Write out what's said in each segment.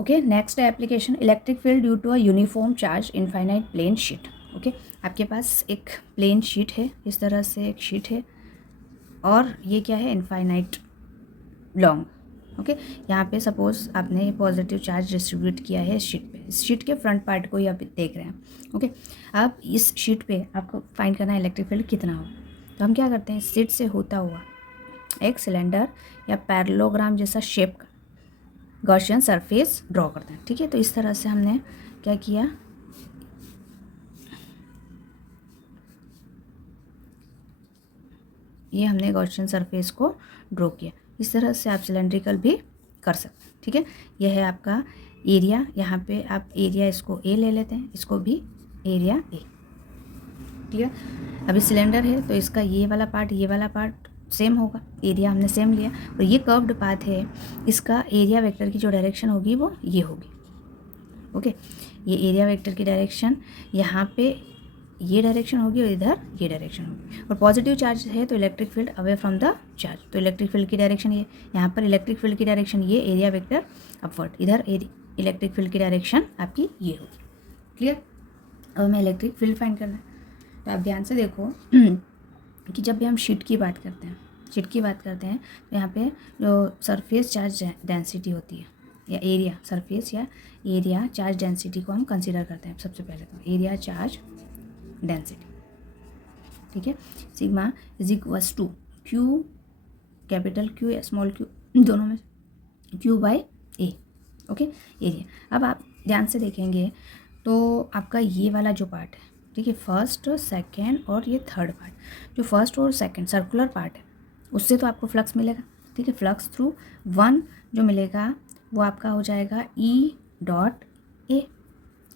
Okay, next application, electric field due to a uniform charge infinite plane sheet. Okay, आपके पास एक plane sheet है, इस तरह से एक शीट है और ये क्या है, इनफाइनाइट लॉन्ग। ओके, यहाँ पे सपोज आपने पॉजिटिव चार्ज डिस्ट्रीब्यूट किया है शीट पे, इस शीट के फ्रंट पार्ट को ही आप देख रहे हैं। ओके, अब इस शीट पे आपको फाइंड करना है इलेक्ट्रिक फील्ड कितना हो। तो हम क्या करते हैं, शीट से होता हुआ एक सिलेंडर या पैरेललोग्राम जैसा शेप का गॉसियन सरफेस ड्रॉ करते हैं। ठीक है, तो इस तरह से हमने क्या किया, ये हमने गॉसियन सरफेस को ड्रॉ किया। इस तरह से आप सिलेंड्रिकल भी कर सकते हैं। ठीक है, यह है आपका एरिया, यहाँ पे आप एरिया इसको ए ले लेते हैं, इसको भी एरिया ए। ठीक है, अभी सिलेंडर है तो इसका ये वाला पार्ट सेम होगा, एरिया हमने सेम लिया, और ये कर्व्ड पाथ है, इसका एरिया वेक्टर की जो डायरेक्शन होगी वो ये होगी। ओके, ये एरिया वेक्टर की डायरेक्शन यहाँ पे ये डायरेक्शन होगी और इधर ये डायरेक्शन होगी, और पॉजिटिव चार्ज है तो electric field away from the charge, तो इलेक्ट्रिक फील्ड की डायरेक्शन ये, यहाँ पर इलेक्ट्रिक फील्ड की डायरेक्शन ये, एरिया वेक्टर अपवर्ड, इधर इलेक्ट्रिक फील्ड की डायरेक्शन आपकी ये होगी। क्लियर, अब हमें इलेक्ट्रिक फील्ड फाइंड करना है। तो आप ध्यान से देखो कि जब भी हम शीट की बात करते हैं तो यहाँ पे जो सरफेस चार्ज डेंसिटी होती है या एरिया, सरफेस या एरिया चार्ज डेंसिटी को हम कंसीडर करते हैं सबसे पहले, तो एरिया चार्ज डेंसिटी। ठीक है, sigma is equals to Q, capital Q या स्मॉल क्यू, दोनों में Q by A. Okay, area. अब आप ध्यान से देखेंगे तो आपका ये वाला जो पार्ट है, ठीक है, फर्स्ट सेकेंड और ये थर्ड पार्ट, जो फर्स्ट और सेकेंड सर्कुलर पार्ट है उससे तो आपको फ्लक्स मिलेगा। ठीक है, फ्लक्स थ्रू वन जो मिलेगा वो आपका हो जाएगा ई डॉट ए,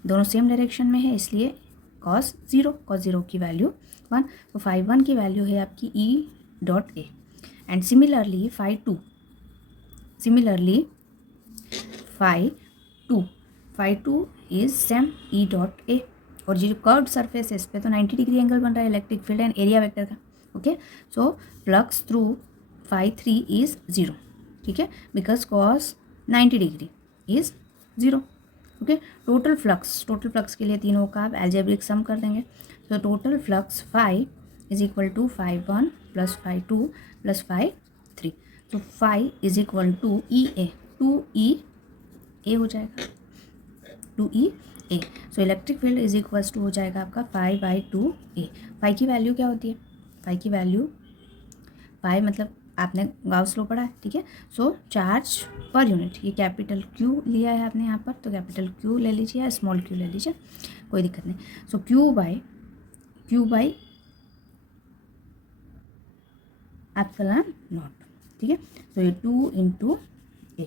दोनों सेम डायरेक्शन में है इसलिए कॉस जीरो की वैल्यू 1, तो फाई 1 की वैल्यू है आपकी E dot A, and similarly phi 2 is same E dot A, और ये जो कर्व्ड सरफेस है इस पर तो 90 डिग्री एंगल बन रहा है electric field and area vector का। Okay, so flux through phi 3 is 0। ठीक है, because cos 90 degree is 0। Okay, total flux के लिए तीनों का आप एल्जेब्रिक सम कर देंगे, तो total flux phi is equal to phi 1 plus phi 2 plus phi 3, तो phi is equal to E A, 2E A हो जाएगा, 2E ए। So electric field is equals to हो जाएगा आपका फाई बाई 2A। फाई की वैल्यू क्या होती है, फाई मतलब आपने गाउस लॉ पढ़ा है। ठीक है, सो चार्ज पर यूनिट, ये कैपिटल क्यू लिया है आपने यहाँ पर, तो कैपिटल क्यू ले लीजिए या स्मॉल क्यू ले लीजिए, कोई दिक्कत नहीं। सो क्यू बाई एप्सिलॉन नॉट। ठीक है, तो ये 2 इंटू ए,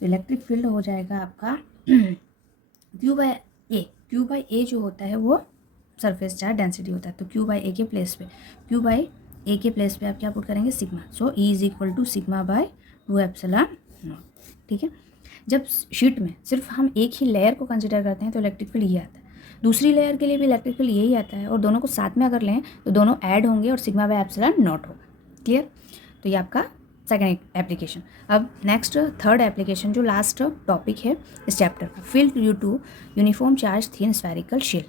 तो इलेक्ट्रिक फील्ड हो जाएगा आपका क्यू बाई ए जो होता है वो सरफेस चार्ज डेंसिटी होता है, तो क्यू बाई ए के प्लेस पे आप क्या पुट करेंगे, sigma, so E is equal to sigma by 2 epsilon naught. ठीक है, जब शीट में सिर्फ हम एक ही लेयर को कंसिडर करते हैं तो इलेक्ट्रिक फील्ड ये आता है, दूसरी लेयर के लिए भी इलेक्ट्रिक फील्ड यही आता है, और दोनों को साथ में अगर लें तो दोनों ऐड होंगे और सिग्मा बाई एप्सिलॉन नॉट होगा। क्लियर, तो ये आपका सेकेंड एप्लीकेशन। अब नेक्स्ट थर्ड एप्लीकेशन जो लास्ट टॉपिक है इस चैप्टर का, field due to uniform charge thin spherical shell.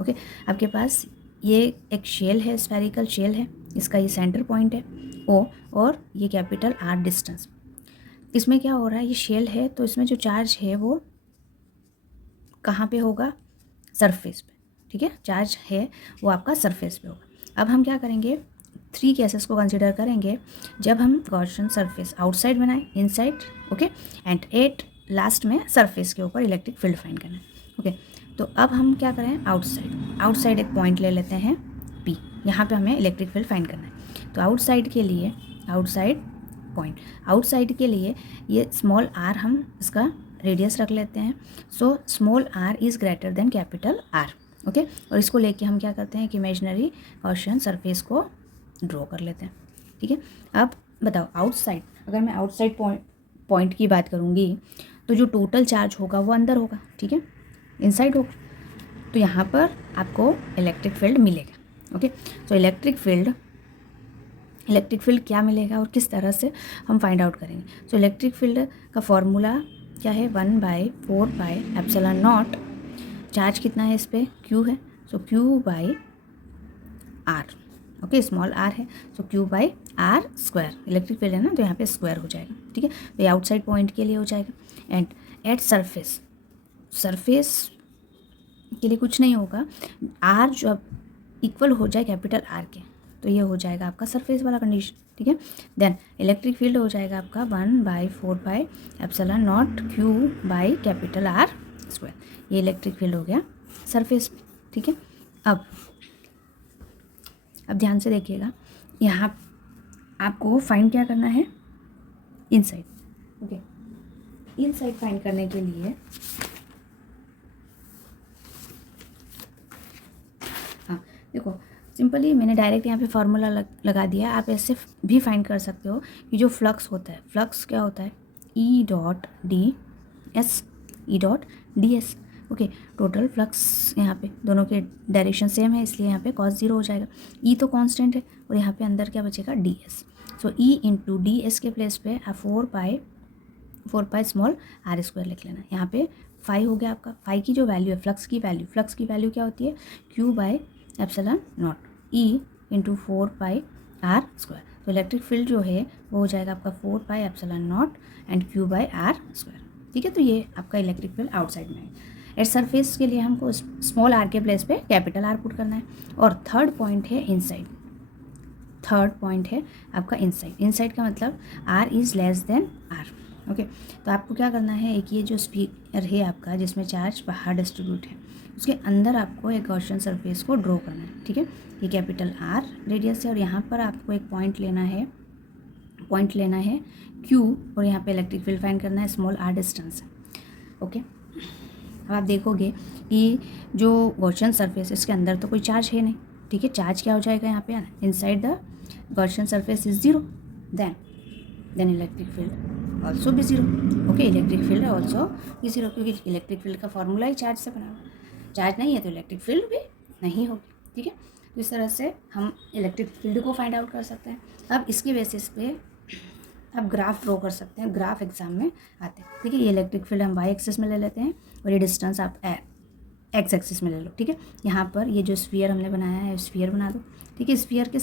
Okay, आपके पास ये एक शेल है, स्फेरिकल शेल है, इसका ये सेंटर पॉइंट है ओ, और ये कैपिटल आर डिस्टेंस। इसमें क्या हो रहा है, ये शेल है तो इसमें जो चार्ज है वो कहाँ पे होगा, सरफेस पे। ठीक है, चार्ज है वो आपका सरफेस पे होगा। अब हम क्या करेंगे, 3 केसेस को कंसिडर करेंगे जब हम गॉसियन सरफेस आउटसाइड बनाएं, इनसाइड, ओके, एंड 8 लास्ट में सरफेस के ऊपर इलेक्ट्रिक फील्ड फाइंड करना है। ओके, तो अब हम क्या करें, आउटसाइड एक पॉइंट ले लेते हैं P, यहाँ पे हमें इलेक्ट्रिक फील्ड फाइंड करना है। तो आउटसाइड के लिए ये स्मॉल r हम इसका रेडियस रख लेते हैं, so small r is greater than capital R। Okay, और इसको लेके हम क्या करते हैं कि इमेजिनरी गॉसियन सरफेस को ड्रॉ कर लेते हैं। ठीक है, अब बताओ आउटसाइड, अगर मैं आउटसाइड पॉइंट की बात करूँगी तो जो टोटल चार्ज होगा वो अंदर होगा। ठीक है, इनसाइड होगा, तो यहाँ पर आपको इलेक्ट्रिक फील्ड मिलेगा। ओके, तो इलेक्ट्रिक फील्ड क्या मिलेगा और किस तरह से हम फाइंड आउट करेंगे। सो इलेक्ट्रिक फील्ड का फॉर्मूला क्या है 1/4πε0। चार्ज कितना है इस पर, Q है, सो Q/r। ओके, स्मॉल r है, सो Q/r स्क्वायर। इलेक्ट्रिक फील्ड है ना, तो यहाँ पे स्क्वायर हो जाएगा, ठीक है। तो ये आउटसाइड पॉइंट के लिए हो जाएगा। एंड एट सरफेस के लिए कुछ नहीं होगा, r जो इक्वल हो जाए कैपिटल R के, तो ये हो जाएगा आपका सरफेस वाला कंडीशन, ठीक है। देन इलेक्ट्रिक फील्ड हो जाएगा आपका 1/4πε0 Q/R स्क्वायर। ये इलेक्ट्रिक फील्ड हो गया सरफेस, ठीक है। अब ध्यान से देखिएगा, यहाँ आपको फाइंड क्या करना है, इनसाइड। ओके, इनसाइड फाइंड करने के लिए देखो, सिंपली मैंने डायरेक्ट यहाँ पे फार्मूला लगा दिया। आप ऐसे भी फाइंड कर सकते हो कि जो फ्लक्स होता है, फ्लक्स क्या होता है, E.ds। ओके, टोटल फ्लक्स यहाँ पे दोनों के डायरेक्शन सेम है, इसलिए यहाँ पे cos 0 हो जाएगा। E तो कांस्टेंट है और यहाँ पे अंदर क्या बचेगा, ds। सो E इंटू ds के प्लेस पे आप 4π स्मॉल r स्क्वायर लिख लेना। यहाँ पे फाई हो गया आपका। फाई की जो वैल्यू है, फ्लक्स की वैल्यू क्या होती है, Q/ε0 E into 4πr square. तो इलेक्ट्रिक फील्ड जो है वो हो जाएगा आपका 4πε0 एंड Q/r स्क्वायर, ठीक है। तो ये आपका इलेक्ट्रिक फील्ड आउटसाइड में है। एट सरफेस के लिए हमको स्मॉल r के प्लेस पे कैपिटल R पुट करना है। और थर्ड पॉइंट है इनसाइड। आपका इनसाइड का मतलब r is less than r। Okay, तो आपको क्या करना है, एक ये जो स्फीयर है आपका जिसमें चार्ज बाहर डिस्ट्रीब्यूट है, उसके अंदर आपको एक गॉसियन सरफेस को ड्रॉ करना है, ठीक है। ये कैपिटल R रेडियस है और यहाँ पर आपको एक पॉइंट लेना है Q, और यहाँ पे इलेक्ट्रिक फील्ड फाइंड करना है, स्मॉल r डिस्टेंस है। ओके, अब आप देखोगे कि जो गॉसियन सरफेस है इसके अंदर तो कोई चार्ज है नहीं, ठीक है। चार्ज क्या हो जाएगा यहाँ पे, inside the Gaussian surface is 0, then electric field also भी 0। ओके, इलेक्ट्रिक फील्ड ऑल्सो भी 0, क्योंकि इलेक्ट्रिक फील्ड का फॉर्मूला ही चार्ज से बना हुआ है। चार्ज नहीं है तो इलेक्ट्रिक फील्ड भी नहीं होगी, ठीक है। तो इस तरह से हम इलेक्ट्रिक फील्ड को फाइंड आउट कर सकते हैं। अब इसके बेसिस पे आप ग्राफ ड्रॉ कर सकते हैं, ग्राफ एग्जाम में आते हैं, ठीक है। ये इलेक्ट्रिक फील्ड हम y एक्सिस में ले लेते हैं और ये डिस्टेंस आप x एक्सिस में ले लो, ठीक है। यहाँ पर ये जो स्फीयर हमने बनाया है, स्फीयर बना दो, ठीक है। स्फीयर के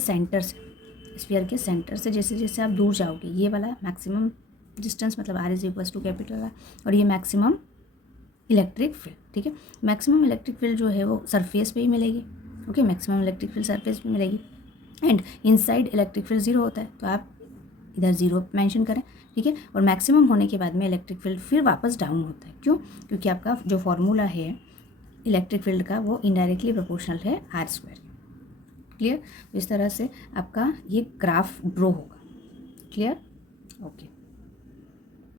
सेंटर से जैसे जैसे आप दूर जाओगे, ये वाला मैक्सिमम डिस्टेंस मतलब r is equals to capital R, और ये मैक्सिमम इलेक्ट्रिक फील्ड, ठीक है। मैक्सिमम इलेक्ट्रिक फील्ड जो है वो सरफेस पे ही मिलेगी। Okay, maximum electric field surface पे मिलेगी। एंड इनसाइड इलेक्ट्रिक फील्ड 0 होता है, तो आप इधर 0 मेंशन करें, ठीक है। और मैक्सिमम होने के बाद में इलेक्ट्रिक फील्ड फिर वापस डाउन होता है। क्यों? क्योंकि आपका जो फॉर्मूला है इलेक्ट्रिक फील्ड का वो इनडायरेक्टली प्रोपोर्शनल है r स्क्वायर। क्लियर? तो इस तरह से आपका ये ग्राफ ड्रॉ होगा। क्लियर? ओके।